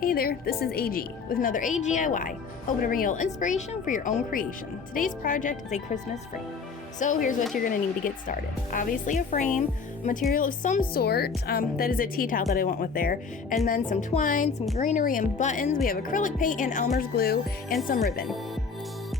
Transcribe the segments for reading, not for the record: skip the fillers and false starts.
Hey there, this is AG with another AGIY, hoping to bring you a little inspiration for your own creation. Today's project is a Christmas frame. So here's what you're going to need to get started. Obviously a frame, material of some sort, that is a tea towel that I went with there, and then some twine, some greenery and buttons. We have acrylic paint and Elmer's glue and some ribbon.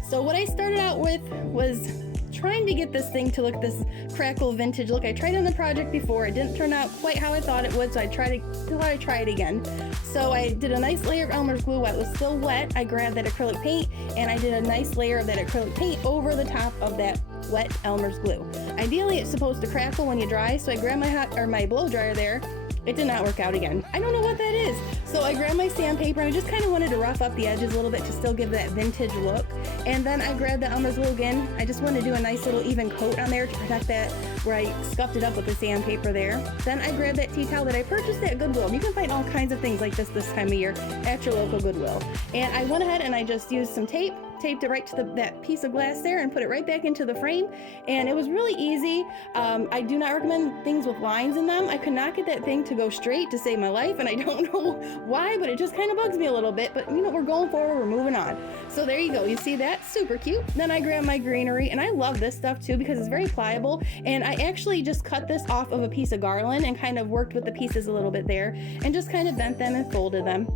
So what I started out with was trying to get this thing to look this crackle vintage look. I tried on the project before. It didn't turn out quite how I thought it would, so I thought I'd try it again. So I did a nice layer of Elmer's glue while it was still wet. I grabbed that acrylic paint and I did a nice layer of that acrylic paint over the top of that wet Elmer's glue. Ideally, it's supposed to crackle when you dry, so I grabbed my blow dryer there. It did not work out again. I don't know what that is. So I grabbed my sandpaper and I just kind of wanted to rough up the edges a little bit to still give that vintage look. And then I grabbed the Elmer's glue again. I just wanted to do a nice little even coat on there to protect that where I scuffed it up with the sandpaper there. Then I grabbed that tea towel that I purchased at Goodwill. You can find all kinds of things like this time of year at your local Goodwill. And I went ahead and I just used some tape, taped it right to that piece of glass there and put it right back into the frame. And it was really easy. I do not recommend things with lines in them. I could not get that thing to go straight to save my life, and I don't know why, but it just kind of bugs me a little bit. But you know, we're going forward, we're moving on. So there you go, you see that? Super cute. Then I grabbed my greenery, and I love this stuff too because it's very pliable, and I actually just cut this off of a piece of garland and kind of worked with the pieces a little bit there and just kind of bent them and folded them.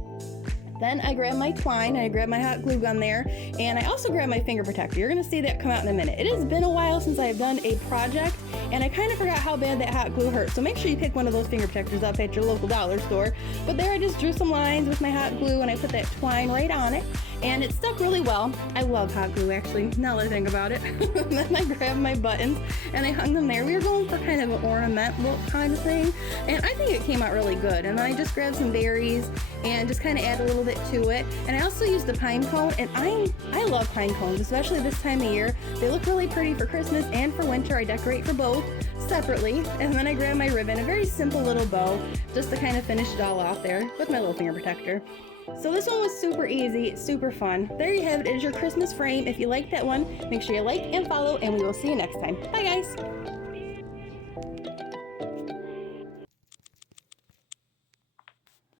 Then I grabbed my twine and I grabbed my hot glue gun there, and I also grabbed my finger protector. You're gonna see that come out in a minute. It has been a while since I've done a project, and I kind of forgot how bad that hot glue hurt. So make sure you pick one of those finger protectors up at your local dollar store. But there I just drew some lines with my hot glue and I put that twine right on it, and it stuck really well. I love hot glue actually, now that I think about it. Then I grabbed my buttons and I hung them there. We were going for kind of an ornament look kind of thing, and I think it came out really good. And then I just grabbed some berries and just kind of add a little bit to it. And I also used the pine cone, and I love pine cones, especially this time of year. They look really pretty for Christmas and for winter. I decorate for both separately. And then I grabbed my ribbon, a very simple little bow, just to kind of finish it all off there with my little finger protector. So this one was super easy, super fun. There you have it, it is your Christmas frame. If you like that one, make sure you like and follow, and we will see you next time. Bye guys!